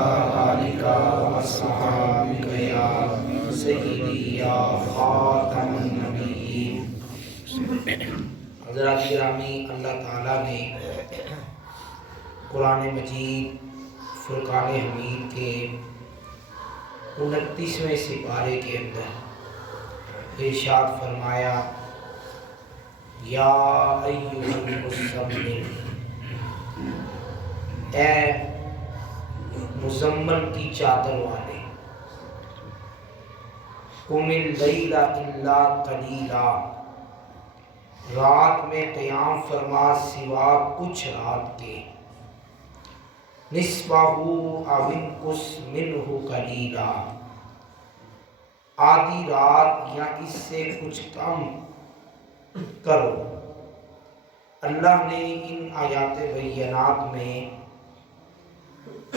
آلِكَ وَأَصْحَابِكَ يا سیدی یا خاتم النبیین۔ حضرات گرامی، اللہ تعالیٰ نے قرآن مجید فرقان حمید کے 29ویں سپارے کے اندر ارشاد فرمایا، یا ایھا المزمل، اے مزمل کی چادر والے، قم اللیل الا قلیلا، رات میں قیام فرما سوا کچھ رات کے، نصفہ او انقص منہ قلیلا، آدھی رات یا اس سے کچھ کم کرو۔ اللہ نے ان آیات بینات میں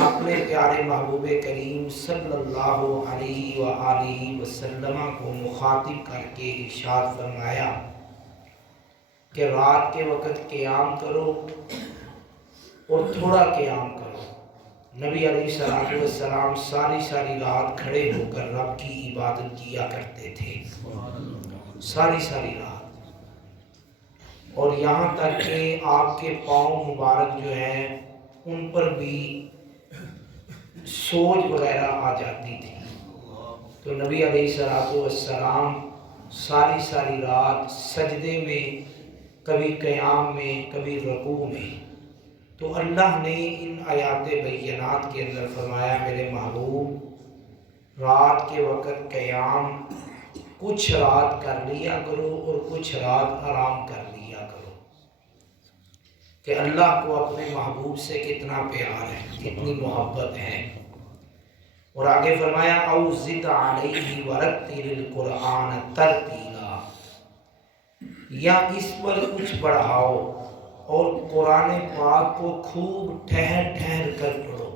اپنے پیارے محبوب کریم صلی اللہ علیہ وآلہ وسلم کو مخاطب کر کے ارشاد فرمایا کہ رات کے وقت قیام کرو اور تھوڑا قیام کرو۔ نبی علیہ السلام ساری رات کھڑے ہو کر رب کی عبادت کیا کرتے تھے، ساری رات، اور یہاں تک کہ آپ کے پاؤں مبارک جو ہیں ان پر بھی سوج وغیرہ آ جاتی تھی، تو نبی علیہ السلام ساری رات سجدے میں، کبھی قیام میں، کبھی رکوع میں۔ تو اللہ نے ان آیات بینات کے اندر فرمایا، میرے محبوب رات کے وقت قیام کچھ رات کر لیا کرو اور کچھ رات آرام کر لیا کرو، کہ اللہ کو اپنے محبوب سے کتنا پیار ہے، کتنی محبت ہے۔ اور آگے فرمایا، او زد علیہ ورتل القرآن ترتیلا، یا اس پر کچھ بڑھاؤ اور قرآن پاک کو خوب ٹھہر کر پڑھو۔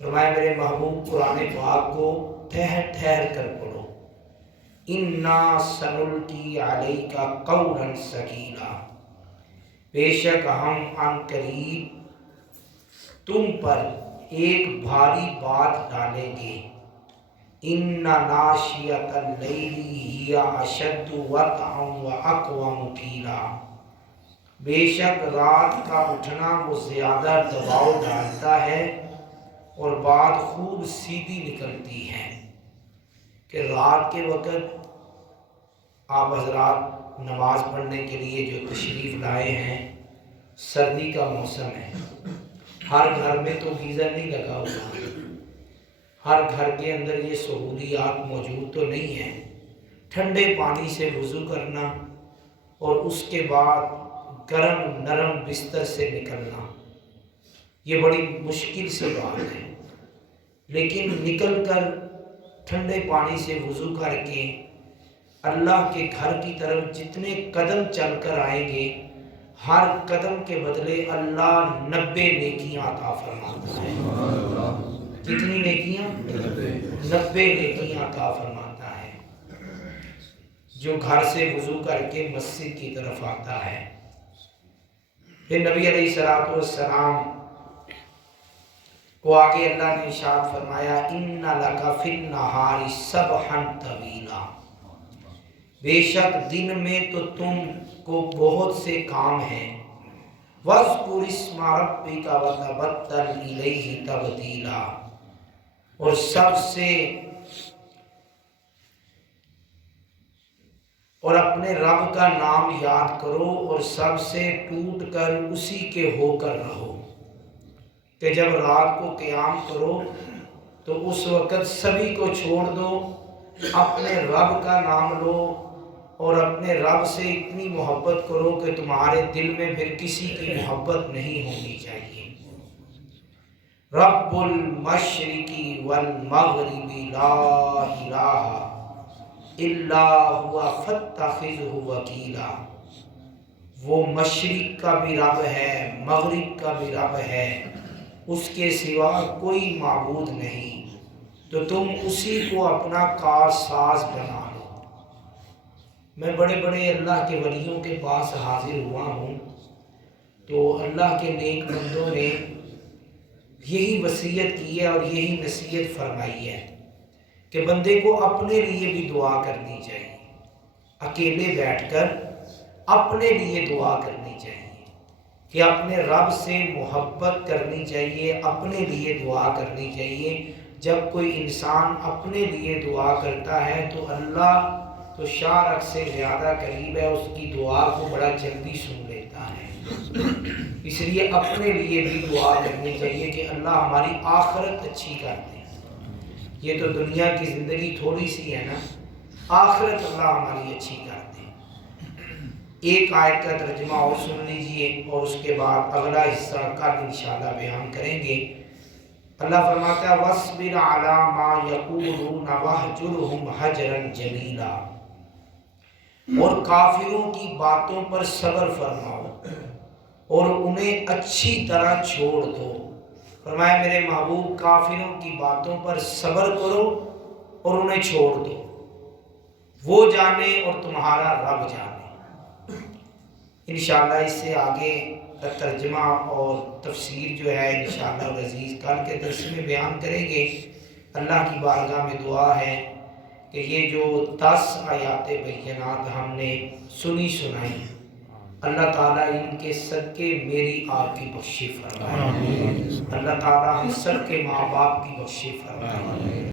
فرمایا میرے محبوب قرآن پاک کو ٹھہر کر پڑھو۔ انا سنلقی علیک قولا ثقیلا، بے شک ہم عن قریب تم پر ایک بھاری بات ڈالیں گے۔ ان ناشئۃ اللیل ہی اشد وطئا واقوم قیلا، بے شک رات کا اٹھنا وہ زیادہ دباؤ ڈالتا ہے اور بات خوب سیدھی نکلتی ہے، کہ رات کے وقت آپ حضرات نماز پڑھنے کے لیے جو تشریف لائے ہیں، سردی کا موسم ہے، ہر گھر میں تو گیزر نہیں لگا ہوا، ہر گھر کے اندر یہ سہولیات موجود تو نہیں ہیں۔ ٹھنڈے پانی سے وضو کرنا اور اس کے بعد گرم نرم بستر سے نکلنا، یہ بڑی مشکل سی بات ہے، لیکن نکل کر ٹھنڈے پانی سے وضو کر کے اللہ کے گھر کی طرف جتنے قدم چل کر آئیں گے، ہر قدم کے بدلے اللہ 90 نیکیاں عطا فرماتا ہے۔ کتنی نیکیاں؟ 90 نیکیاں عطا فرماتا ہے جو گھر سے وضو کر کے مسجد کی طرف آتا ہے۔ پھر نبی علیہ السلام کو آگے اللہ نے ارشاد فرمایا، ان لک فی النہار سبحا طویلا، بے شک دن میں تو تم کو بہت سے کام ہیں، وَاذْكُرِ اسْمَ رَبِّكَ وَتَبَتَّلْ إِلَيْهِ تَبْتِيلًا، اور اپنے رب کا نام یاد کرو اور سب سے ٹوٹ کر اسی کے ہو کر رہو، کہ جب رات کو قیام کرو تو اس وقت سبھی کو چھوڑ دو، اپنے رب کا نام لو اور اپنے رب سے اتنی محبت کرو کہ تمہارے دل میں پھر کسی کی محبت نہیں ہونی چاہیے۔ رب المشرق والمغرب لا الہ الا هو فاتخذہ وکیلا، وہ مشرق کا بھی رب ہے، مغرب کا بھی رب ہے، اس کے سوا کوئی معبود نہیں، تو تم اسی کو اپنا کارساز بنا لو۔ میں بڑے اللہ کے ولیوں کے پاس حاضر ہوا ہوں، تو اللہ کے نیک بندوں نے یہی وصیت کی ہے اور یہی نصیحت فرمائی ہے کہ بندے کو اپنے لیے بھی دعا کرنی چاہیے، اکیلے بیٹھ کر اپنے لیے دعا کرنی چاہیے، کہ اپنے رب سے محبت کرنی چاہیے، اپنے لیے دعا کرنی چاہیے۔ جب کوئی انسان اپنے لیے دعا کرتا ہے تو اللہ تو شارک سے زیادہ قریب ہے، اس کی دعا کو بڑا جلدی سن لیتا ہے۔ اس لیے اپنے لیے بھی دعا کرنی چاہیے کہ اللہ ہماری آخرت اچھی کر دے۔ یہ تو دنیا کی زندگی تھوڑی سی ہے نا، آخرت اللہ ہماری اچھی کر دے۔ ایک آیت کا ترجمہ اور سن لیجئے اور اس کے بعد اگلا حصہ کل انشاءاللہ بیان کریں گے۔ اللہ فرماتا ہے وَاصْبِرْ عَلَىٰ مَا يَقُولُونَ وَاهْجُرْهُمْ حَجْرًا جَمِيلًا، اور کافروں کی باتوں پر صبر فرماؤ اور انہیں اچھی طرح چھوڑ دو۔ فرمایا میرے محبوب کافروں کی باتوں پر صبر کرو اور انہیں چھوڑ دو، وہ جانے اور تمہارا رب جانے۔ انشاءاللہ اس سے آگے کا ترجمہ اور تفسیر جو ہے انشاءاللہ العزیز کل کے درس میں بیان کریں گے۔ اللہ کی بارگاہ میں دعا ہے کہ یہ جو 10 آیات بینات ہم نے سنی سنائی، اللہ تعالیٰ ان کے صدقے میری آپ کی بخشش فرمائے، اللہ تعالیٰ ہم سب کے ماں باپ کی بخشش فرمائے۔